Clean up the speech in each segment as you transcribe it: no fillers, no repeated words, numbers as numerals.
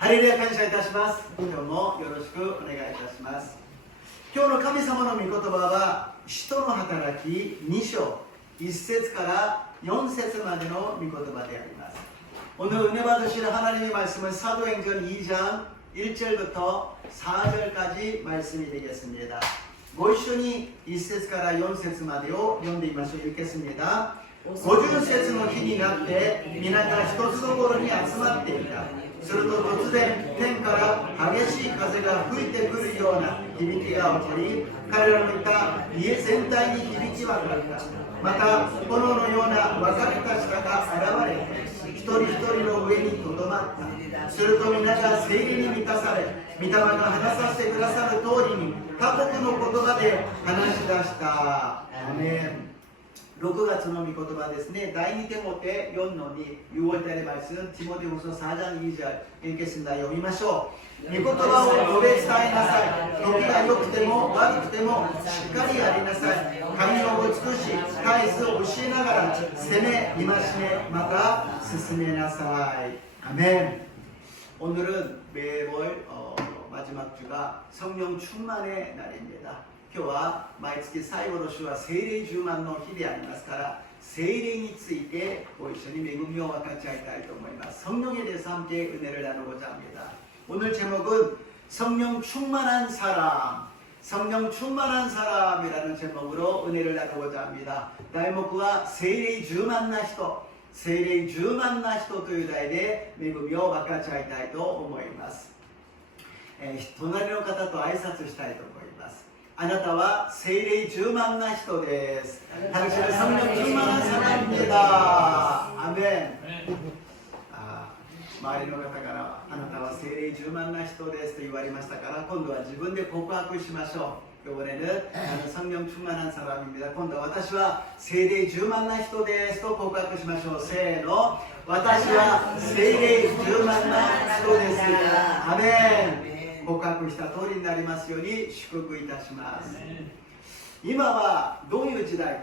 ハレルヤ、感謝いたします。今日もよろしくお願いいたします。今日の神様の御言葉は使徒の働き2章1節から4節までの御言葉であります。오늘 은혜 받으실 하나님의 말씀은 사도행전 2장 1절부터 4절까지 말씀이 되겠습니다. 고이쇼니 1節から4節までを読んでみましょう。읽겠습니다. 50節の日になって皆が一つの頃に集まっていた。すると突然天から激しい風が吹いてくるような響きが起こり、彼らのいた家全体に響き渡った。また炎のような分かれた舌が現れて一人一人の上にとどまった。すると皆が聖霊に満たされ、御霊が話させてくださる通りに他国の言葉で話し出した。アメン。6月の御言葉ですね。第2テモテ4の2、6월달의 말씀 디모데후서 4장 2절 읽겠습니다. 読みましょう。御言葉を述べ伝えなさい。時が良くても悪くてもしっかりやりなさい。神を尽くし返す教えながら責め、戒め、また進めなさい。アメン。오늘은 매월 마지막 주가 성령 충만의 날입니다. 今日は毎月最後の週は聖霊充満の日でありますから、聖霊についてご一緒に恵みを分かち合いたいと思います。성령에 대해서 함께 은혜를 나누고자 합니다. 오늘 제목은 성령 충만한 사람, 성령 충만한 사람이라는 제목으로 은혜를 나누고자 합니다. 題目は聖霊充満な人、聖霊充満な人という題で恵みを分かち合いたいと思います。隣の方と挨拶したいと思います。あなたは聖霊充満な人です。당신은 성령 충만한 사람입니다. 아멘. 周りの方からあなたは聖霊充満な人ですと言われましたから、今度は自分で告白しましょう。이번에는 나는 성령 충만한 사람입니다. 今度は私は聖霊充満な人ですと告白しましょう。せーの。私は聖霊充満な人です。アメン。告白した通りになりますように祝福いたします。今はどういう時代か、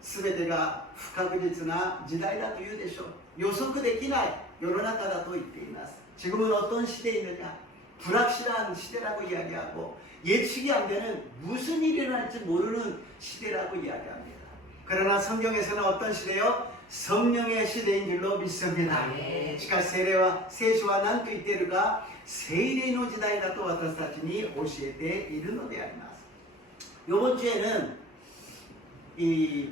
全てが不確実な時代だというでしょう。予測できない世の中だと言っています。지금은 어떤 시대에 있느냐, 불확실한 시대라고 이야기하고 예측이 안 되는 무슨 일이 일어날지 모르는 시대라고 이야기합니다. 그러나 성경에서는 어떤 시대요? 성령의 시대인 줄로 믿습니다. しかし聖書は何と言っているか、聖霊の時代だと私たちに教えているのであります。이번 주에는 이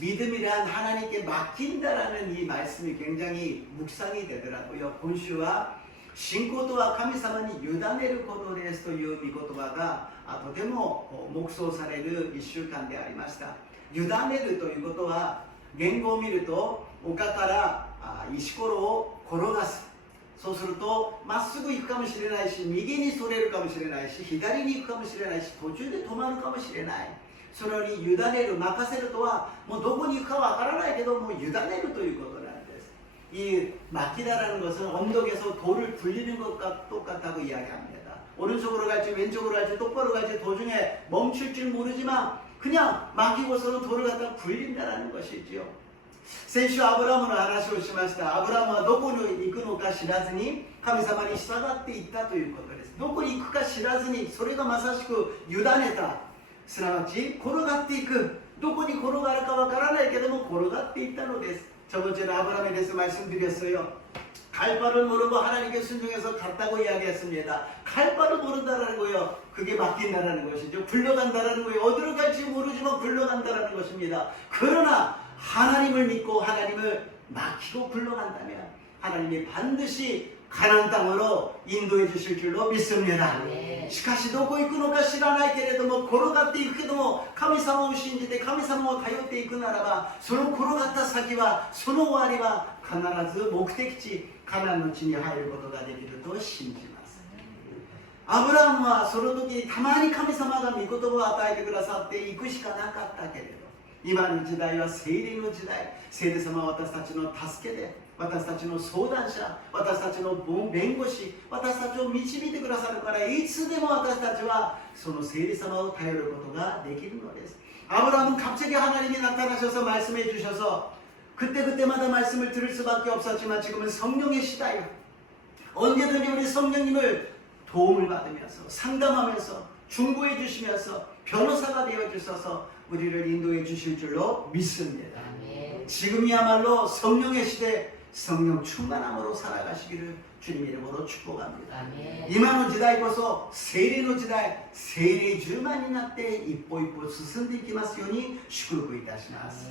믿음이란 하나님께 맡긴다라는 이 말씀이 굉장히 묵상이 되더라고요. 본주와 신고도와神様に委ねることですという御言葉がとても黙想される1週間でありました。委ねるということは言語を見ると丘から石ころを転がす。そうするとまっすぐ行くかもしれないし、右にそれるかもしれないし、左に行くかもしれないし、途中で止まるかもしれない。それに委ねる、任せるとはもうどこに行くかわからないけども委ねるということなんです。이 맡기다라는 것은 언덕에서 돌을 굴리는 것과 똑같다고 이야기합니다. 오른쪽으로 갈지 왼쪽으로 갈지 똑바로 갈지 도중에 멈출 줄 모르지만 그냥 맡기고서는 돌을 갖다 굴린다라는 것이지요. 先週アブラムの話をしました。アブラムはどこに行くのか知らずに神様に従っていったということです。どこに行くか知らずに、それがまさしく委ねた。すなわち転がっていく。どこに転がるかわからないけども転がっていったのです。저번주에 아브라함에 대해서 말씀드렸어요. 갈 바를 모르고 하나님께 순종해서 갔다고 이야기했습니다. 갈 바를 모른다라는 거예요. 그게 맡긴다라는 것이죠. 굴러간다라는 거예요. 어디로 갈지 모르지만 굴러간다라는 것입니다. 그러나 하나님을 믿고 하나님을 맡기고 굴러간다면 하나님이 반드시 가나안 땅으로 인도해 주실 줄로 믿습니다. しかしどこ行くのか知らないけれども転がっていくけども、神様を信じて神様を頼っていくならば、その転がった先は、その終わりは必ず目的地カナンの地に入ることができると信じます。アブラハムはその時にたまに神様が御言葉を与えてくださって行くしかなかったけれど、今の時代は聖霊の時代。聖霊様は私たちの助けで、私たちの相談者、私たちの弁護士、私たちを導いてくださるから、いつでも私たちはその聖霊様を頼ることができるのです。아브라함은 갑자기 하나님이 나타나셔서 말씀해 주셔서 그때마다 말씀을 들을 수밖에 없었지만 지금은 성령의 시대예요. 언제든지 우리 성령님을 도움을 받으면서 상담하면서 중보해 주시면서 변호사가 되어 주셔서 우리를 인도해 주실 줄로 믿습니다. 지금이야말로 성령의 시대, 성령 충만함으로 살아가시기를 주님 이름으로 축복합니다.今の時代こそ聖霊の時代、聖霊充満になって一歩一歩進んでいきますように祝福いたします。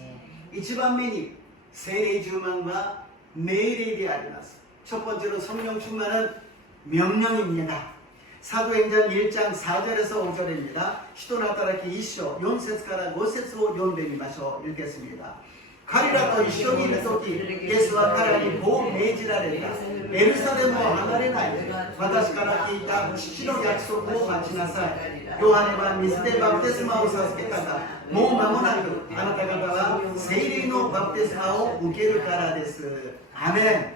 一番目に聖霊充満は命令であります。첫 번째로 성령 충만은 명령입니다. 사도행전 1장 4절에서 5절입니다.使徒の働き1章4節から5節を読んでみましょう。읽겠습니다. 彼らと一緒にいるとき、イエスは彼らにこう命じられた。エルサレムを離れないで、私から聞いた父の約束を待ちなさい。ヨハネは水でバプテスマを授けたが、もう間もなくあなた方は聖霊のバプテスマを受けるからです。アメン。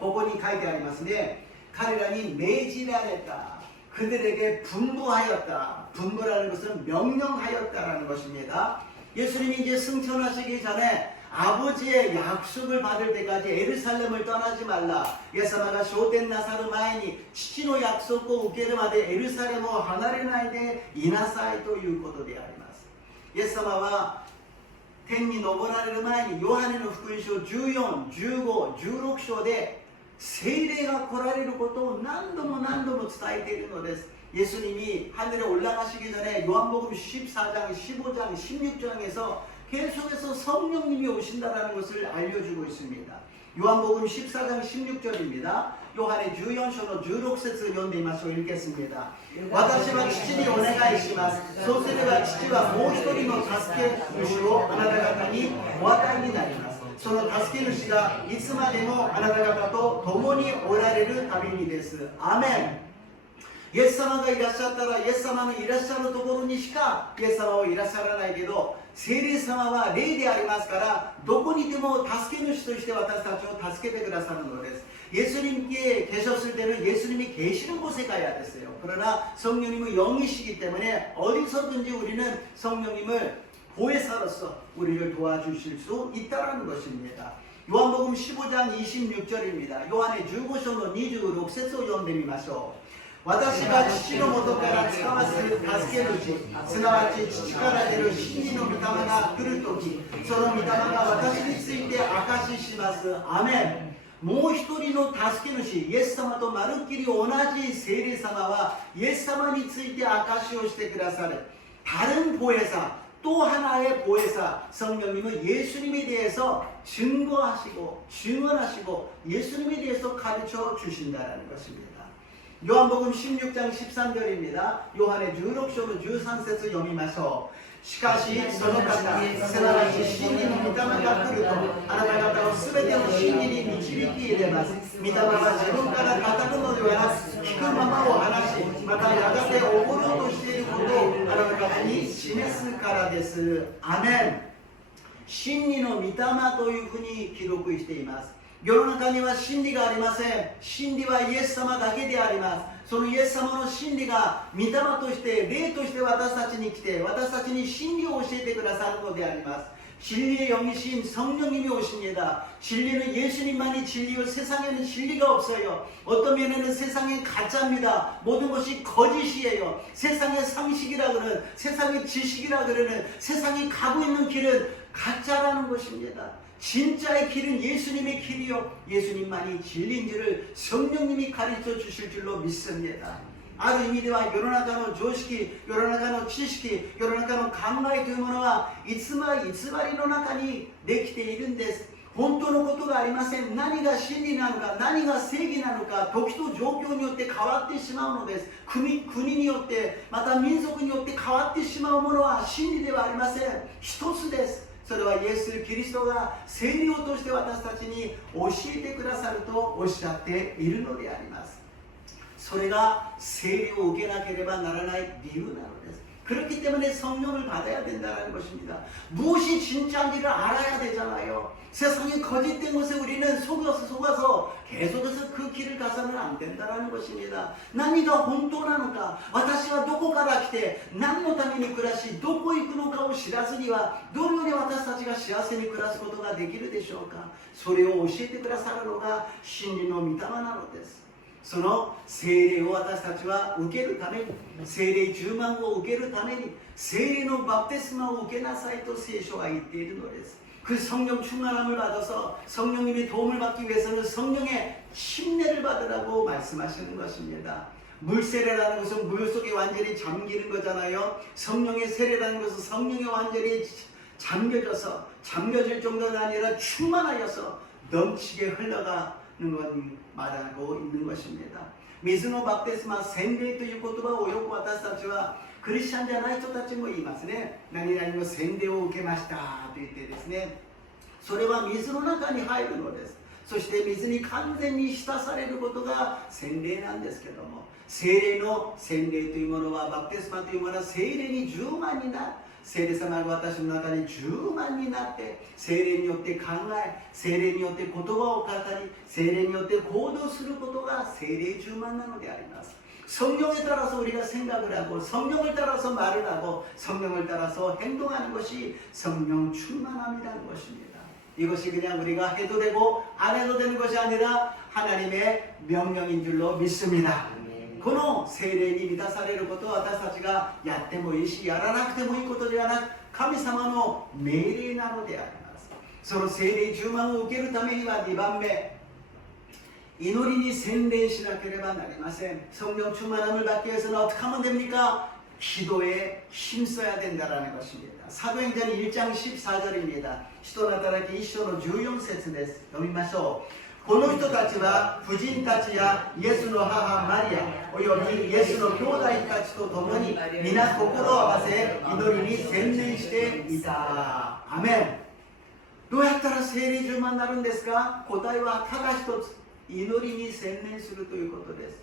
ここに書いてありますね。彼らに命じられた。그들에게 분부하였다. 분부라는 것은 명령하였다라는 것입니다. 예수님이 이제 승천하시기 전에 아버지의 약속을 받을 때까지 에르살렘을 떠나지 말라. イエス様が昇天なさる前に父の約束を受けるまでエルサレムを離れないでいなさいということであります。イエス様は天に昇られる前にヨハネの福音書14、15、16章で聖霊が来られることを何度も何度も伝えているのです。 예수님이 하늘에 올라가시기 전에 요한복음 14장, 15장, 16장에서 계속해서 성령님이 오신다는 것을 알려주고 있습니다. 요한복음 14장 16절입니다. 요한의 14章の16節読んでみましょう。 읽겠습니다. 私は父にお願いします。そうすれば父はもう一人の助け主をあなた方にお与えになります。その助け主がいつまでもあなた方と共におられるためにです。アメン。 イエス様がいらっしゃったらイエス様のいらっしゃるところにしかイエス様はいらっしゃらないけど、聖霊様は霊でありますから、どこにでも助け主として私たちを助けてくださるのです。 예수님께 계셨을 때는 예수님이 계시는 곳에 가야 됐어요. 그러나 성령님은 영이시기 때문에 어디서든지 우리는 성령님을 보혜사로서 우리를 도와주실 수 있다는 것입니다. 요한복음 15장 26절입니다. 요한의 15章の26節を読んでみましょう。 私が父の元から使わせる助け主、すなわち父から出る真理の御霊が来るとき、その御霊が私について証しします。アメン。もう一人の助け主、イエス様とまるっきり同じ聖霊様はイエス様について証しをしてくださる。다른 보혜사, 또 하나의 보혜사, 성령님은 예수님에 대해서 증거하시고 증언하시고 예수님에 대해서 가르쳐 주신다는 것입니다. 요한복음 16장 13절입니다. 요한의 16章の13節読みましょう。しかしその方、すなわち真理の御霊が来ると、あなた方をすべての真理に導き入れます。御霊は自分から語るのではなく、聞くままを話し、またやがて起ころうとしていることをあなた方に示すからです。アメン。真理の御霊というふうに記録しています。 世の中には真理がありません。真理はイエス様だけであります。そのイエス様の真理が御霊として霊として私たちに来て私たちに真理を教えてくださるのであります。 진리의 영이신 성령님이 오십니다. 진리는 예수님만이 진리요 세상에는 진리가 없어요. 어떤 면에는 세상이 가짜입니다. 모든 것이 거짓이에요. 세상의 상식이라 그러는 세상의 지식이라 그러는 세상이 가고 있는 길은 가짜라는 것입니다. 진짜의 길은 예수님의 길이요 예수님만이 진리인지를 성령님이 가르쳐 주실 줄로 믿습니다. ある意味では世の中の常識、世の中の知識、世の中の考えというものは偽りの中にできているんです。本当のことがありません。何が真理なのか、何が正義なのか、時と状況によって変わってしまうのです。国によって、また民族によって変わってしまうものは真理ではありません。一つです。それはイエス・キリストが聖霊を通して私たちに教えてくださるとおっしゃっているのであります。それが聖霊を受けなければならない理由なのです。 그렇기 때문에 성령을 받아야 된다는 것입니다. 무엇이 진짜인지를 알아야 되잖아요. 세상에 거짓된 것에 우리는 속아서 계속해서 그 길을 가서는 안 된다는 것입니다. 何が本当なのか、私はどこから来て何のために暮らしどこ行くのかを知らずにはどのように私たちが幸せに暮らすことができるでしょうか。それを教えてくださるのが真理の御霊なのです。その聖霊を私たちは受けるために、聖霊10万を受けるために聖霊のバプテスマを受けなさいと聖書は言っているのです。그 성령 충만함을 받아서 성령님의 도움을 받기 위해서는 성령의 침례를 받으라고 말씀하시는 것입니다. 물세례라는 것은 물 속에 완전히 잠기는 거잖아요. 성령의 세례라는 것은 성령에 완전히 잠겨질 정도가 아니라 충만하여서 넘치게 흘러가는 건 말하고 있는 것입니다. 水のバプテスマ、洗礼という言葉をよく私たちはクリスチャンじゃない人たちも言いますね。何々の洗礼を受けましたと言ってですね、それは水の中に入るのです。そして水に完全に浸されることが洗礼なんですけども、聖霊の洗礼というものは、バプテスマというものは聖霊に充満になる。聖霊様が私の中に充満になって、聖霊によって考え、聖霊によって言葉を語り、聖霊によって行動することが聖霊充満なのであります。 성령에 따라서 우리가 생각을 하고, 성령을 따라서 말을 하고, 성령을 따라서 행동하는 것이 성령 충만함이라는 것입니다. 이것이 그냥 우리가 해도 되고 안 해도 되는 것이 아니라 하나님의 명령인 줄로 믿습니다. この聖霊に満たされることは私たちがやってもいいし、やらなくてもいいことではなく、神様の命令なのであります。その聖霊10万を受けるためには2番目、 이노리니 샌레시나케레바 나리마셈. 성령 충만함을 받기 위해서는 어떻게 하면 됩니까? 기도에 힘써야 된다라는 것입니다. 사도행전 1장 14절입니다. 시도나타라키 1章の14節です。読みましょう。この人たちは婦人たちやイエスの母マリアおよびイエスの兄弟たちと共に皆心を合わせ祈りに専念していた。アメン。どうやったら聖霊充満になるんですか？答えはただ一つ。 祈りに専念するということです。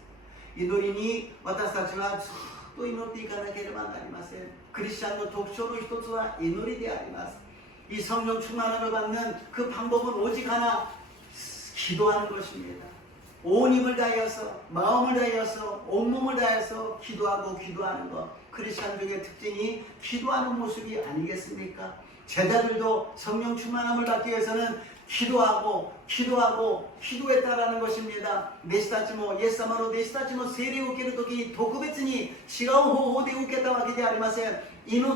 祈りに私たちはずっと祈っていかなければなりません。クリスチャンの特徴の一つは祈りであります。이 성령 충만함을 받는 그 방법은 오직 하나, 기도하는 것입니다. 온 힘을 다하여서, 마음을 다하여서, 온몸을 다해서 기도하는 것. 크리스찬 중의 특징이 기도하는 모습이 아니겠습니까? 제자들도 성령 충만함을 받기 위해서는 기도했다라는 것입니다. 弟子たちもイエス様の弟子たちも聖霊を受けるとき特別に違う方法で受けたわけではありません。祈る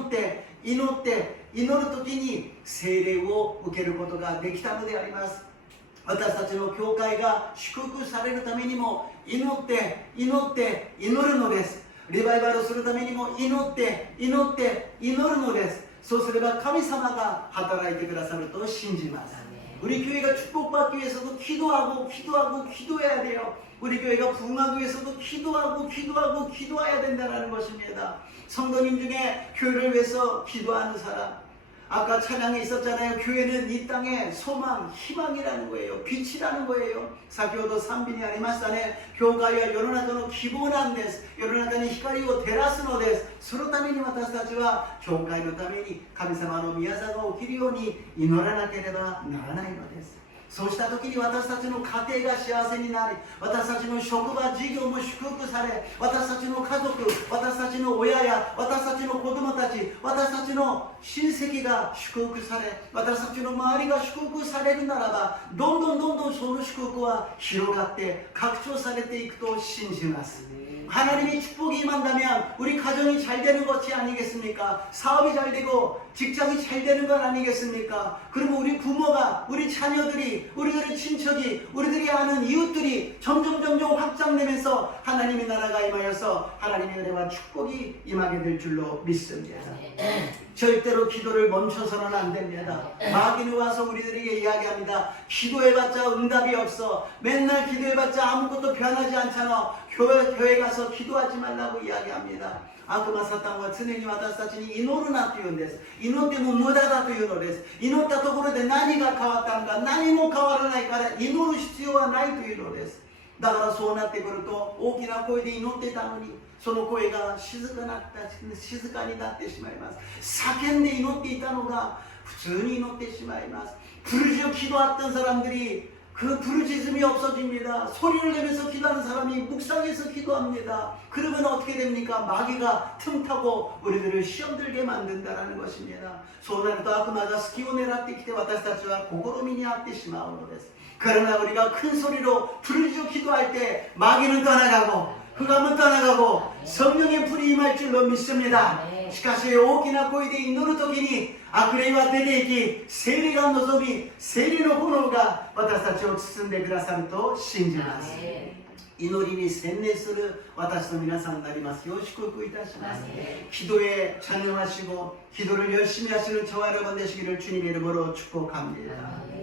ときに聖霊を受けることができたのであります。私たちの教会が祝福されるためにも祈るのです。リバイバルをするためにも祈るのです。そうすれば神様が働いてくださると信じます。 우리 교회가 축복받기 위해서도 기도해야 돼요. 우리 교회가 부흥하기 위해서도 기도해야 된다는 것입니다. 성도님 중에 교회를 위해서 기도하는 사람, 아까 찬양에 있었잖아요. 교회는 이 땅의 소망, 희망이라는 거예요. 빛이라는 거예요. 先ほど賛美にありましたね。教会は世の中の希望なんです。世の中に光を照らすのです。そのために私たちは教会のために神様の御業が起きるように祈らなければならないのです。 そうした時に私たちの家庭が幸せになり、私たちの職場、事業も祝福され、私たちの家族、私たちの親や私たちの子供たち、私たちの親戚が祝福され、私たちの周りが祝福されるならば、どんどんその祝福は広がって拡張されていくと信じます。 하나님의 축복이 임한다면 우리 가정이 잘 되는 것이 아니겠습니까? 사업이 잘 되고 직장이 잘 되는 건 아니겠습니까? 그리고 우리 부모가, 우리 자녀들이, 우리들의 친척이, 우리들이 아는 이웃들이 점점 확장되면서 하나님의 나라가 임하여서 하나님의 은혜와 축복이 임하게 될 줄로 믿습니다. 절대로 기도를 멈춰서는 안 됩니다. 마귀는 와서 우리들에게 이야기합니다. 기도해봤자 응답이 없어. 맨날 기도해봤자 아무것도 변하지 않잖아. 교회 가서 기도하지 말라고 이야기합니다. 悪魔サタンは常に私たちに祈るなと言うんです。祈っても無駄だというのです。祈ったところで何が変わったのか、何も変わらないから祈る必要はないというのです。だからそうなってくると大きな声で祈ってたのにその声が静かになってしまいます。叫んで祈っていたのが普通に祈ってしまいます。 부르짖어 기도했던 사람들이 그 부르짖음이 없어집니다. 소리를 내면서 기도하는 사람이 묵상해서 기도합니다. 그러면 어떻게 됩니까? 마귀가 틈타고 우리들을 시험들게 만든다라는 것입니다. そうなると悪魔が隙を狙ってきて私たちは試みにあってしまうのです。 그러나 우리가 큰 소리로 부르짖어 기도할 때 마귀는 떠나가고 흑암은 떠나가고 성령의 불이 임할 줄로 믿습니다. しかし大きな声で祈るときに悪霊は出ていき、聖霊が望み、聖霊の炎が私たちを包んでくださると信じます。祈りに専念する私と皆さんになりますよう祝福いたします。 기도에 전념하시고 기도를 열심히 하시는 저와 여러분 되시기를 주님의 이름으로 축복합니다.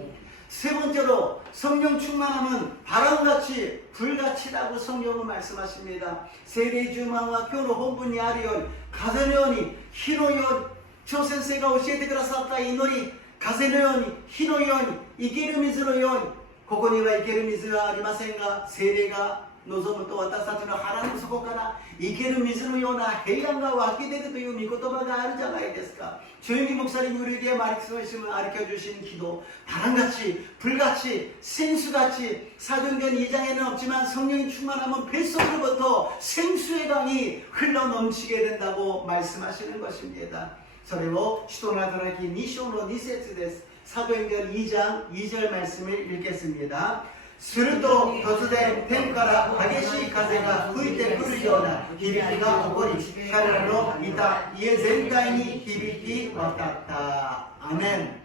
세 번째로 성령 충만함은 바람같이 불같이라고 성경은 말씀하십니다. 세례 주만과 교로 본분이 아리온 가세노요니 히노요니 조先生が 教えてくださった祈り風のように火のように生ける水のようにここには生ける水はありませんが聖霊が望むと私たちの腹の底から生ける水のような平安が湧き出るという御言葉があるじゃないですか。조용히 목사님 우리에게 가르쳐주신 기도 바람같이 불같이 생수같이 사도행전 2장에는 없지만 성령이 충만하면 뱃속으로부터 생수의 강이 흘러넘치게 된다고 말씀하시는 것입니다. それを使徒の働き2章の2節です。 사도행전 2장 2절 말씀을 읽겠습니다. すると突然天から激しい風が吹いてくるような響きが起こり彼らのいた家全体に響き渡った。アメン。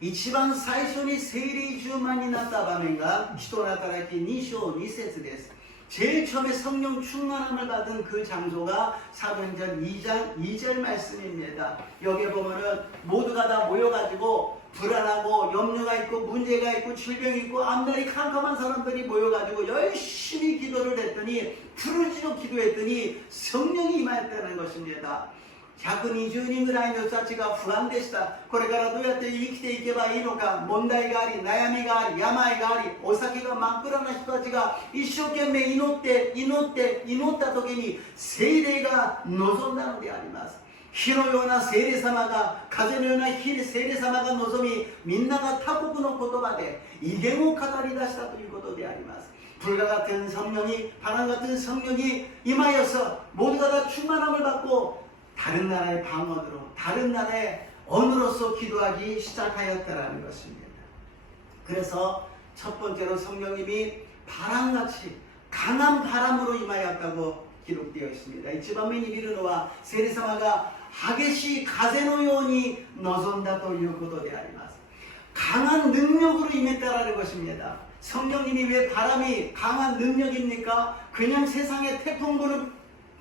一番最初に聖霊充満になった場面が使徒の働き2章2節です。 제일 처음에 성령 충만함을 받은 그 장소가 사도행전 2장 2절 말씀입니다. 여기에 보면은 모두가 다 모여가지고 불안하고 염려가 있고 문제가 있고 질병이 있고 앞날이 캄캄한 사람들이 모여가지고 열심히 기도를 했더니 부르짖어 기도했더니 성령이 임하였다는 것입니다. 120人ぐらいの人たちが不安でした。これからどうやって生きていけばいいのか、問題があり、悩みがあり、病があり、お酒が真っ暗な人たちが一生懸命祈った時に聖霊が望んだのであります。火のような聖霊様が、風のような聖霊様が望み、みんなが他国の言葉で威厳を語り出したということであります。 불과 같은 성령이, 바람 같은 성령이 임하여서 모두가 다 충만함을 받고 다른 나라의 방언으로, 다른 나라의 언어로서 기도하기 시작하였다라는 것입니다. 그래서 첫 번째로 성령님이 바람같이 강한 바람으로 임하였다고 기록되어 있습니다. 이치반면に見るのは聖霊様が激しい風のように望んだということであります。 강한 능력으로 임했다라는 것입니다. 성령님이 왜 바람이 강한 능력입니까? 그냥 세상의 태풍 부는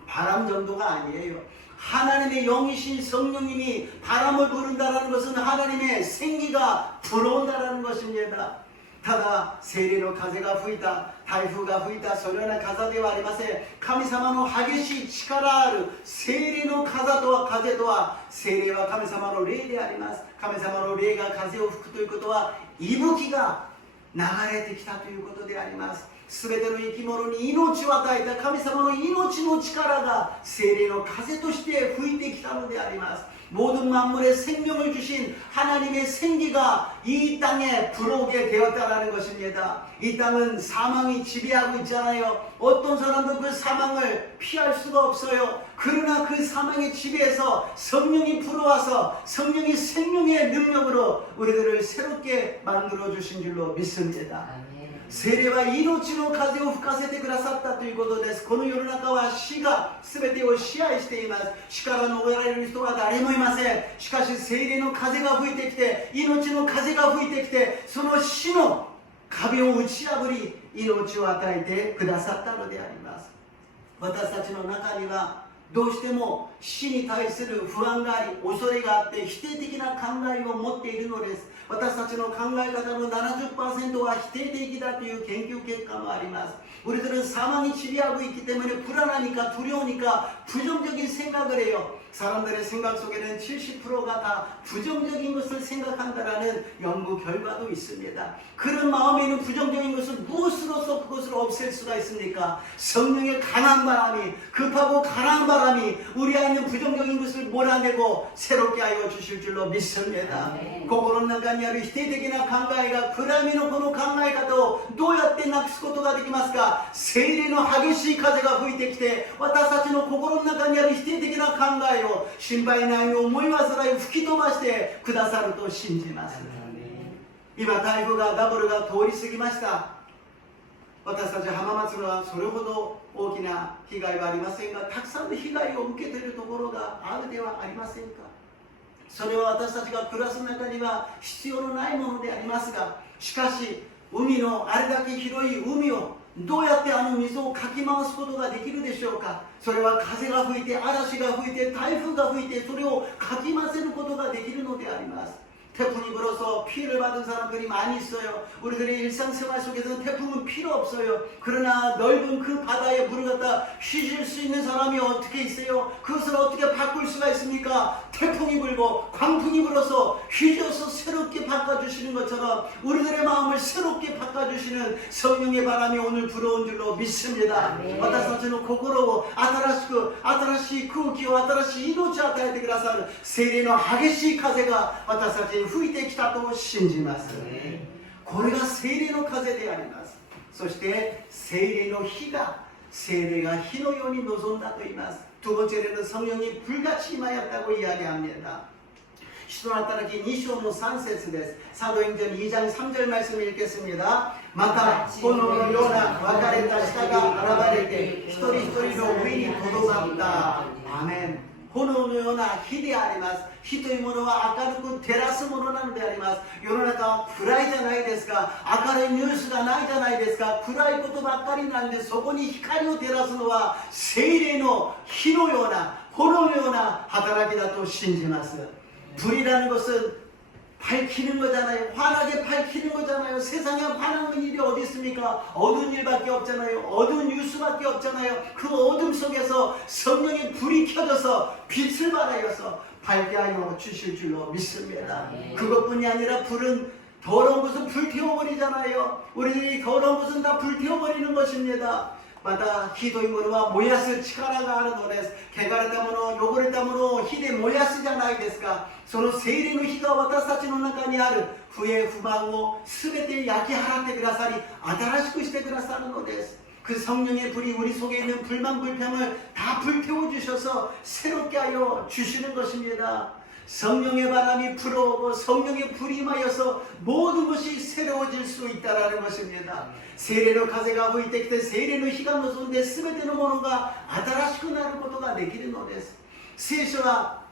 바람 정도가 아니에요. 하나님의 영이신 성령님이 바람을 부른다는 것은 하나님의 생기가 불어온다는 것입니다. ただ聖霊の風が吹いた、台風が吹いた、そのような風ではありません。神様の激しい力ある聖霊の風とは、聖霊は神様の霊であります。神様の霊が風を吹くということは、息吹が流れてきたということであります。 すべての生き物に命を与えた神様の命の力が聖霊の風として吹いてきたのであります。 모든 만물에 생명을 주신 하나님의 생기가 이 땅에 불어오게 되었다라는 것입니다. 이 땅은 사망이 지배하고 있잖아요. 어떤 사람도 그 사망을 피할 수가 없어요. 그러나 그 사망의 지배에서 성령이 불어와서 성령이 생명의 능력으로 우리들을 새롭게 만들어 주신 줄로 믿습니다. 聖霊は命の風を吹かせてくださったということです。この世の中は死が全てを支配しています。死から逃れる人は誰もいません。しかし聖霊の風が吹いてきて、命の風が吹いてきて、その死の壁を打ち破り、命を与えてくださったのであります。私たちの中にはどうしても死に対する不安があり、恐れがあって否定的な考えを持っているのです。 私たちの考え方の 70%は否定的だという研究結果もあります。 우리들은 사망이 지배하고 있기 때문에 불안하니까 두려우니까 부정적인 생각을 해요. 사람들의 생각 속에는 70%가 다 부정적인 것을 생각한다라는 연구 결과도 있습니다. 그런 마음에 있는 부정적인 것을 무엇으로서 그것을 없앨 수가 있습니까? 성령의 강한 바람이, 급하고 강한 바람이 우리 안에 있는 부정적인 것을 몰아내고 새롭게 하여 주실 줄로 믿습니다. 心の中にある否定的な考えが暗闇のこの考え方をどうやってなくすことができますか？聖霊の激しい風が吹いてきて私たちの心の中にある否定的な考えを心配ない思い煩いを吹き飛ばしてくださると信じます。今台風がダブルが通り過ぎました。私たち浜松のはそれほど大きな被害はありませんが、たくさんの被害を受けているところがあるではありませんか。それは私たちが暮らす中には必要のないものでありますが、しかし海のあれだけ広い海をどうやってあの水をかき回すことができるでしょうか。それは風が吹いて、嵐が吹いて、台風が吹いて、それをかき混ぜることができるのであります。태풍이 불어서 피해를 받은 사람들이 많이 있어요. 우리들의 일상생활 속에서는 태풍은 필요 없어요. 그러나 넓은 그 바다에 물을 갖다 휘질 수 있는 사람이 어떻게 있어요? 그것을 어떻게 바꿀 수가 있습니까? 태풍이 불고 광풍이 불어서 휘저어서 새롭게 바꿔주시는 것처럼 우리들의 마음을 새롭게 바꿔주시는 성령의 바람이 오늘 불어온 줄로 믿습니다. 私たちの心を新しい空気を新しい命を与えてくださる聖霊の激しい風が私たちに吹いてきたと信じます。これが聖霊の風であります。そして聖霊の火が、聖霊が火のように臨んだと言います。두 번째로는 성령이 불같이 임하였다고 이야기합니다.使徒の働き2章の3節です。サド행전 2장 3절 말씀을 읽겠습니다. また炎のような分かれた舌が現れて一人一人の上にとどまった。アメン。炎のような火であります。火というものは明るく照らすものなのであります。世の中は暗いじゃないですか。明るいニュースがないじゃないですか。暗いことばっかりなんで、そこに光を照らすのは聖霊の火のような、炎のような働きだと信じます。불이라는 것은 밝히는 거잖아요. 환하게 밝히는 거잖아요. 세상에 환한 일이 어디 있습니까? 어두운 일밖에 없잖아요. 어두운 뉴스밖에 없잖아요. 그 어둠 속에서 성령의 불이 켜져서 빛을 발하여서 밝게 하여 주실 줄로 믿습니다. 그것뿐이 아니라 불은 더러운 것은 불태워버리잖아요. 우리들이 더러운 것은 다 불태워버리는 것입니다. また火というものは燃やす力があるのです。汚れたもの、汚れたものを火で燃やすじゃないですか。その聖霊の火が私たちの中にある不平不満を全て焼き払ってくださり、新しくしてくださるのです。그 성령의 불이 우리 속에 있는 불만 불평을 다 불태워 주셔서 새롭게 하여 주시는 것입니다. 성령의 바람이 불어오고 성령의 불이 임하여서 모든 것이 새로워질 수 있다라는 것입니다. 세례의風が吹いてきて聖霊の火が臨んで全てのものが新しくなることができるのです。聖書は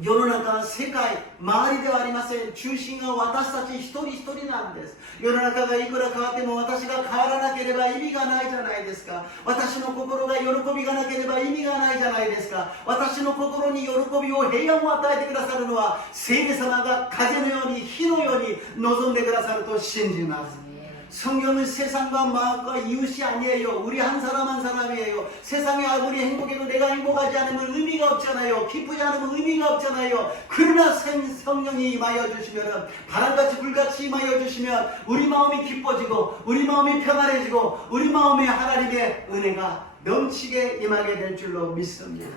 世の中、世界、周りではありません。中心が私たち一人一人なんです。世の中がいくら変わっても私が変わらなければ意味がないじゃないですか。私の心が喜びがなければ意味がないじゃないですか。私の心に喜びを、平安を与えてくださるのは聖霊様が風のように火のように望んでくださると信じます。 성경은 세상과 마음과 이웃이 아니에요. 우리 한 사람 한 사람이에요. 세상에 아무리 행복해도 내가 행복하지 않으면 의미가 없잖아요. 기쁘지 않으면 의미가 없잖아요. 그러나 성령이 임하여 주시면, 바람같이 불같이 임하여 주시면 우리 마음이 기뻐지고 우리 마음이 평안해지고 우리 마음에 하나님의 은혜가 넘치게 임하게 될 줄로 믿습니다.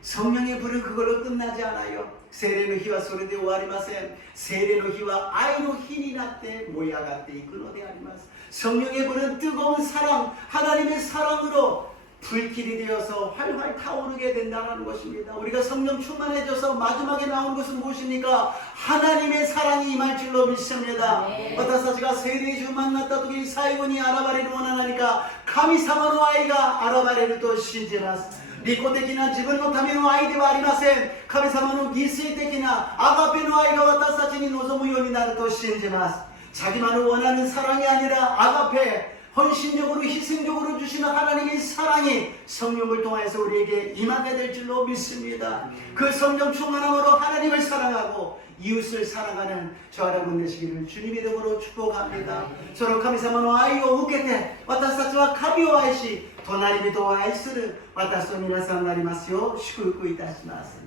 성령의 불은 그걸로 끝나지 않아요. 聖霊の火はそれで終わりません。聖霊の火は愛の火になって燃え上がっていくのであります。 성령의 불은 뜨거운 사랑, 하나님의 사랑으로 불길이 되어서 활활 타오르게 된다는 것입니다. 우리가 성령 충만해져서 마지막에 나오는 것은 무엇입니까? 하나님의 사랑이 임할 줄로 믿습니다. 私たちが聖霊充満になった時に最後に現れるものは何か、神様の愛が現れると信じます。 利己的な自分のための愛ではありません。神様の犠牲的なアガペの愛が私たちに望むようになると信じます。 자기만을 원하는 사랑이 아니라 아가페, 헌신적으로 희생적으로 주시는 하나님의 사랑이 성령을 통해서 우리에게 임하게 될 줄로 믿습니다. 그 성령 충만함으로 하나님을 사랑하고 이웃을 사랑하는 저와 여러분 되시기를 주님의 이름으로 축복합니다. 서로神様の愛を受けて私たちは神を愛し隣人を愛する私と皆さんになりますよう祝福いたします。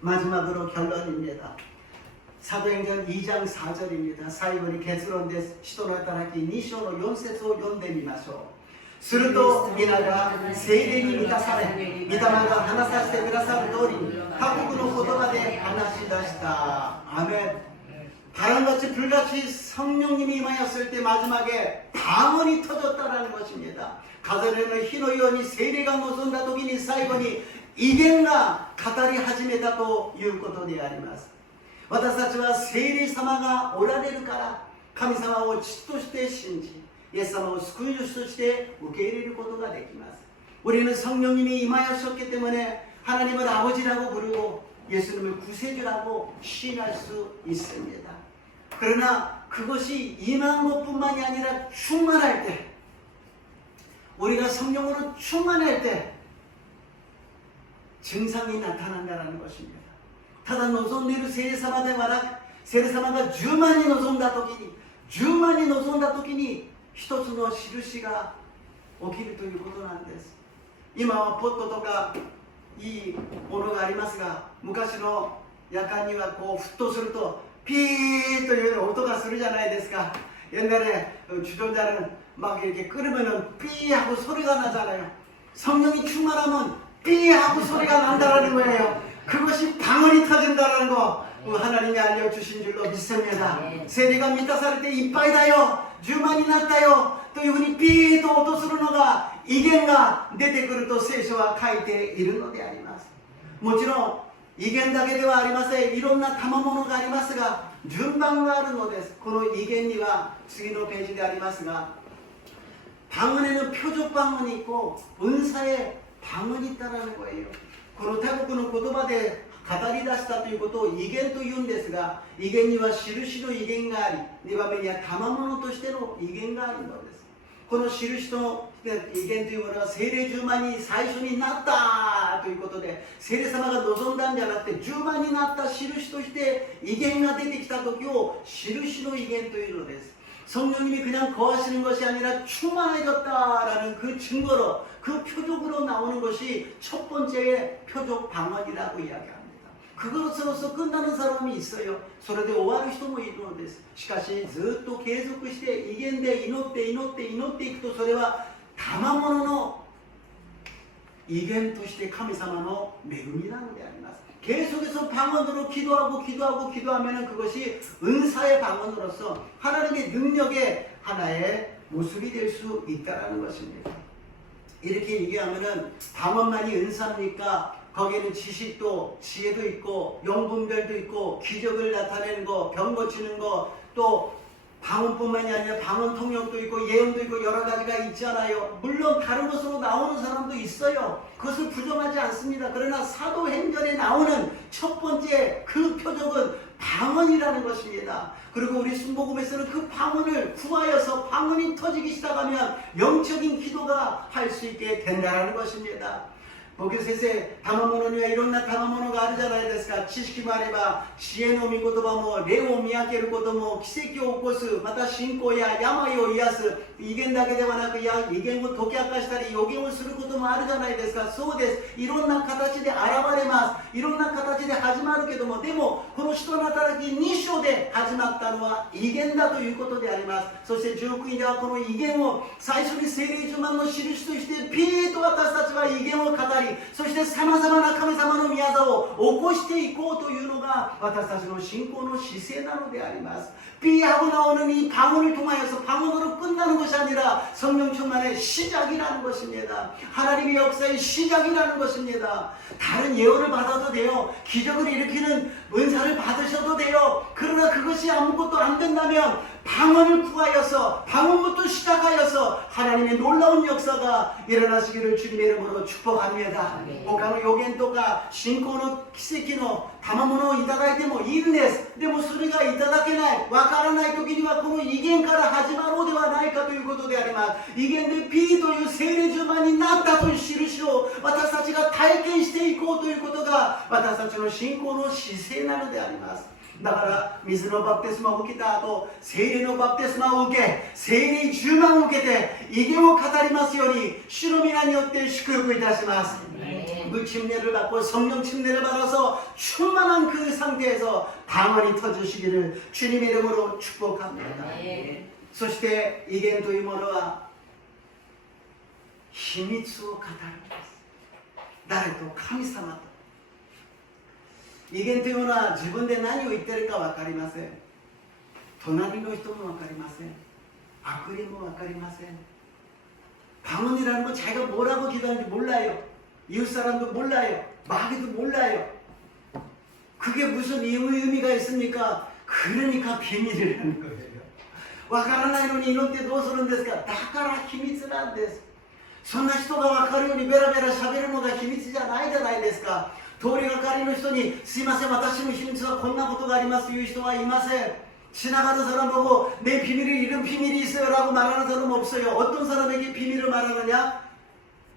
마지막으로 결론입니다. 사도행전 2장 4절입니다. 사이버리 개수론です。使徒の働き2章の4節を読んでみましょう。すると皆が聖霊に満たされ、御霊が話させてくださる通りに各国の言葉で話し出した。アメン。 바람같이 불같이 성령님이 임하였을 때 마지막에 방언이 터졌다라는 것입니다. 가사레는 히노요니 세례가臨んだ時に最後に威厳が語り始めたということであります。私たちは聖霊様がおられるから神様を父として信じイエス様を救い主として受け入れることができます。 우리는 성령님이 임하셨기 때문에 하나님을 아버지라고 부르고 예수님을 구세주라고 시인할 수 있습니다. 그러나 그것이 임한 것뿐만이 아니라 충만할 때 우리가 성령으로 충만할 때 증상이 나타난다는 것입니다. ただ望んでいる聖霊様ではなく聖霊様が10万に望んだ時に10万に望んだ時に一つの印が起きるということなんです。今はポットとかいいものがありますが昔の夜間にはこう沸騰するとピーというような音がするじゃないですか。 옛날에 주전자는 막 이렇게 끓으면은 삐 하고 소리가 나잖아요. 성령이 충만하면 삐 하고 소리가 난다라는 거예요. 그것이 방언이 터진다라는 거 하나님이 알려주신 줄로 믿습니다. 세례가満たされていっぱいだよ10万になったよというふうにピーと音するのが威厳が出てくると聖書は書いているのであります。もちろん威厳だけではありません。いろんな賜物がありますが順番があるのです。この威厳には次のページでありますが 방언에는 표적 방언이 있고 은사에 방언이 있다라는 거예요. この他国の言葉で語り出したということを威厳というんですが威厳には印の威厳があり2番目には賜物としての威厳があるのです。この印と威厳というものは聖霊10万に最初になったということで聖霊様が望んだんじゃなくて10万になった印として威厳が出てきた時を印の威厳というのです。 성령님이 그냥 거하시는 것이 아니라 충만해졌다라는 그 증거로 그 표적으로 나오는 것이 첫 번째의 표적 방언이라고 이야기합니다. 그것으로서 끝나는 사람이 있어요. それで終わる人もいるのです。しかしずっと継続して威厳で祈って祈って祈っていくとそれは賜物の威厳として神様の恵みなのであります。 계속해서 방언으로 기도하고 기도하고 기도하면 그것이 은사의 방언으로서 하나님의 능력의 하나의 모습이 될 수 있다는 것입니다. 이렇게 얘기하면은 방언만이 은사입니까? 거기에는 지식도 지혜도 있고 영분별도 있고 기적을 나타내는 거, 병 고치는 거, 또 방언뿐만이 아니라 방언 통역도 있고 예언도 있고 여러 가지가 있잖아요. 물론 다른 것으로 나오는 사람도 있어요. 그것을 부정하지 않습니다. 그러나 사도행전에 나오는 첫 번째 그 표적은 방언이라는 것입니다. 그리고 우리 순복음에서는 그 방언을 구하여서 방언이 터지기 시작하면 영적인 기도가 할 수 있게 된다는 것입니다. 僕先生、賜物にはいろんな賜物があるじゃないですか。知識もあれば、知恵の御言葉も、霊を見分けることも、奇跡を起こす、また信仰や病を癒す、威厳だけではなく、威厳を解き明かしたり、予言をすることもあるじゃないですか。そうです。いろんな形で現れます。いろんな形で始まるけども、でも、この使徒の働き2章で始まったのは威厳だということであります。そして19位ではこの威厳を最初に聖霊10万の印としてピーッと私たちは威厳を語り、そしてさまざまな神様の御業を起こしていこうというのが私たちの信仰の姿勢なのであります。 B하고 나오는 이 방언을 통하여서 방언으로 끝나는 것이 아니라 성령 충만의 시작이라는 것입니다. 하나님의 역사의 시작이라는 것입니다. 다른 예언을 받아도 돼요. 기적을 일으키는 은사를 받으셔도 돼요. 그러나 그것이 아무것도 안 된다면 방언을 구하여서 방언부터 시작하여서 하나님의 놀라운 역사가 일어나시기를 주님의 이름으로 축복합니다. 他の予言とか信仰の奇跡の賜物をいただいてもいいんです。でもそれがいただけない、わからない時にはこの威厳から始まろうではないかということであります。威厳でピーという聖霊10万になったという印を私たちが体験していこうということが私たちの信仰の姿勢なのであります。 だから水のバプテスマを受けた後、聖霊のバプテスマを受け、聖霊10万を受けて威厳を語りますように主の皆によって祝福いたします。 그 침례를 받고 성령 침례를 받아서 충만한 그 상태에서 방언이 터지시기를 주님의 이름으로 축복합니다. そして威厳というものは秘密を語るんです。誰と神様と。 威厳というものは自分で何を言ってるか分かりません。隣の人も分かりません。悪霊も分かりません。 방언이라는 건 자기가 뭐라고 기도하는지 몰라요. 이웃 사람도 몰라요. 마귀도 몰라요. 그게 무슨 의미가 있습니까? 그러니까 비밀이라는 거예요. わからないのに祈ってどうするんですか？だから秘密なんです。そんな人がわかるようにベラベラ喋るのが秘密じゃないじゃないですか。通りがかりの人にすいません私の秘密はこんなことがありますという人はいません。 지나가는 사람 보고 내 비밀이 이런 비밀이 있어요 라고 말하는 사람 없어요. 어떤 사람에게 비밀을 말하느냐?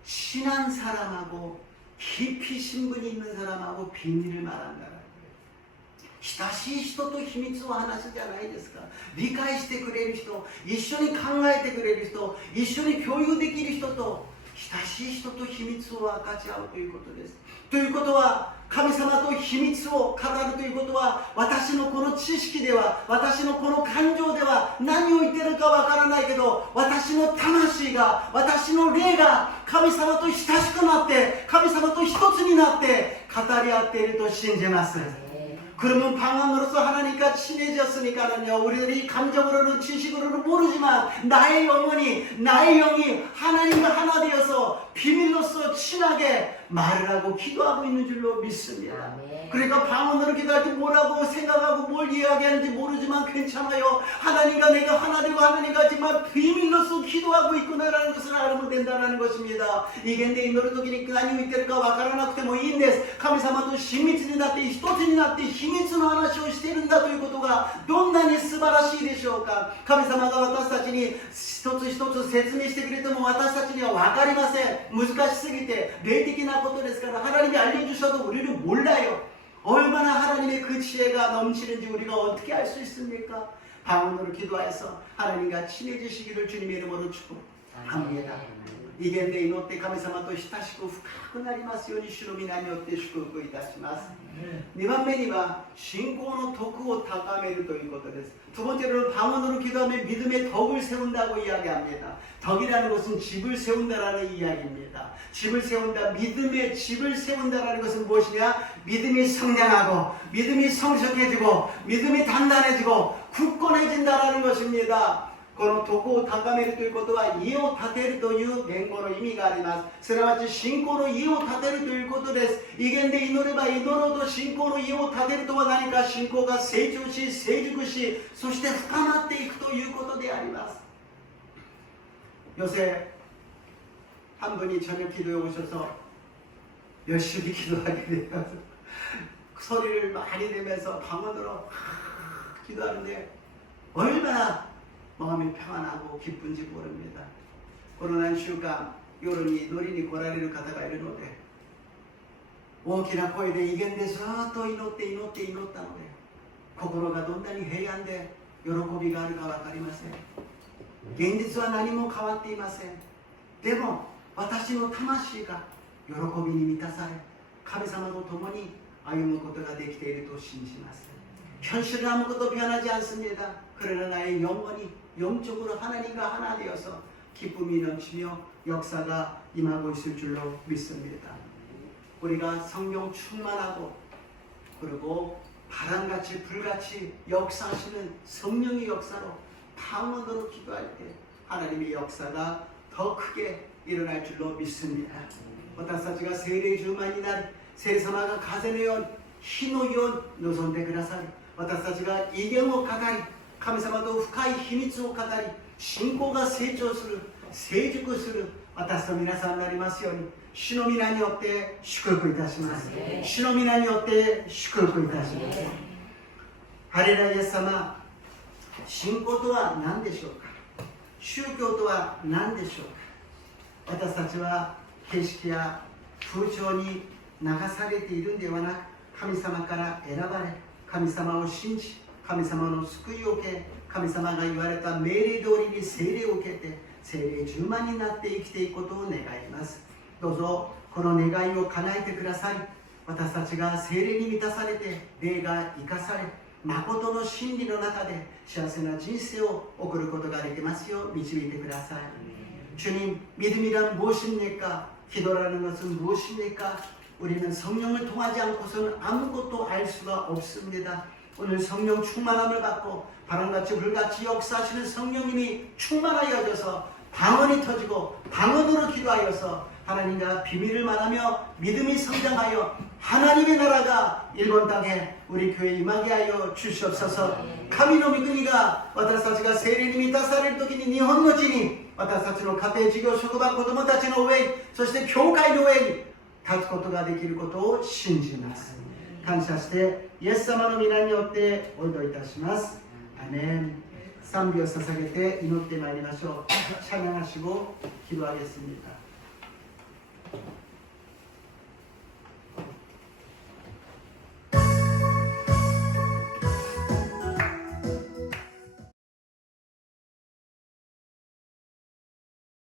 친한 사람하고 깊이 신분이 있는 사람하고 비밀을 말한다는 거예요. 親しい人と秘密を話すじゃないですか。理解してくれる人、一緒に考えてくれる人、一緒に共有できる人と親しい人と秘密を分かち合うということです。ということは神様と秘密を語るということは私のこの知識では私のこの感情では何を言ってるかわからないけど私の魂が私の霊が神様と親しくなって神様と一つになって語り合っていると信じます。 그러면 방언으로서 하나님과 친해졌으니까는요 우리들이 감정으로는 지식으로는 모르지만 나의 영혼이 나의 영이 하나님과 하나 되어서 비밀로서 친하게 말을 하고 기도하고 있는 줄로 믿습니다. 그러니까 방언으로 기도할 때 뭐라고 생각하고 뭘 이야기하는지 모르지만 괜찮아요. 하나님과 내가 하나 되고 하나님과 정말 비밀로서 기도하고 있구나라는 것을 알면 된다는 것입니다. 이게 내祈る時に何を言ってるかわからなくてもいいんです。神様と親密になって一つになって秘密の話をしているんだということがどんなに素晴らしいでしょうか。神様が私たちに一つ一つ説明してくれても私たちには分かりません。難しすぎて霊的なことですから하나님이 알려주셔도 우리는 몰라요. 얼마나 하나님의 그 지혜가 넘치는지 우리가 어떻게 알 수 있습니까? 방언으로 기도해서 하나님과 친해지시기를 주님의 이름으로 축복합니다. 威厳で祈って神様と親しく深くなりますように主の皆によって祝福いたします。2番目には信仰の徳を高めるということです。두 번째로는 방언으로 기도하면 믿음의 덕을 세운다고 이야기합니다. 덕이라는 것은 집을 세운다라는 이야기입니다. 집을 세운다, 믿음의 집을 세운다라는 것은 무엇이냐? 믿음이 성장하고 믿음이 성숙해지고 믿음이 단단해지고 굳건해진다라는 것입니다. この徳を高めるということは家を建てるという言語の意味があります。すなわち信仰の家を建てるということです。威厳で祈れば祈ろうと信仰の家を建てるとは何か信仰が成長し成熟しそして深まっていくということであります。 요새 한 분이 저녁 기도에 오셔서 열심히 기도하게 되어서 소리를 많이 내면서 방언으로 기도하는데 얼마나 마음이 평안하고 기쁜지 모릅니다. 코로나週間夜に乗りに来られる方がいるので大きな声で威厳でずっと祈って祈って祈ったので心がどんなに平安で喜びがあるか分かりません。現実は何も変わっていません。でも私の魂が喜びに満たされ神様と共に歩むことができていると信じます。 현실은 아무것도 변하지 않습니다. 그러나 나의 영혼이 영적으로 하나님과 하나 되어서 기쁨이 넘치며 역사가 임하고 있을 줄로 믿습니다. 우리가 성령 충만하고 그리고 바람같이 불같이 역사하시는 성령의 역사로 방언으로 기도할 때 하나님의 역사가 더 크게 일어날 줄로 믿습니다. 私たちが聖霊充満になり聖霊様が風のように火のように望んでくださり私たちが威厳を語り神様と深い秘密を語り信仰が成長する成熟する私と皆さんになりますように主の皆によって祝福いたします。主の皆によって祝福いたします。ハレルヤイエス様、信仰とは何でしょうか。宗教とは何でしょうか。私たちは景色や風潮に流されているんではなく神様から選ばれ神様を信じ神様の救いを受け神様が言われた命令通りに聖霊を受けて聖霊充満になって生きていくことを願います。どうぞこの願いを叶えてくださり私たちが聖霊に満たされて霊が生かされ誠の真理の中で幸せな人生を送ることができますよう導いてください。 주님, 믿음이란 무엇입니까? 기도라는 것은 무엇입니까? 우리는 성령을 통하지 않고서는 아무것도 알 수가 없습니다. 오늘 성령 충만함을 받고 바람같이 불같이 역사하시는 성령님이 충만하여져서 방언이 터지고 방언으로 기도하여서 하나님과 비밀을 말하며 믿음이 성장하여 하나님의 나라가 일본 땅에 우리 교회에 임하게 하여 주시옵소서. 神の御国が私たちが聖霊に満たされる時に日本の地に私たちの家庭、事業、職場、子供たちの上に、そして教会の上に立つことができることを信じます。感謝してイエス様の皆によってお祈りいたします。アメン。賛美を捧げて祈ってまいりましょう。찬양하시고 기도하겠습니다.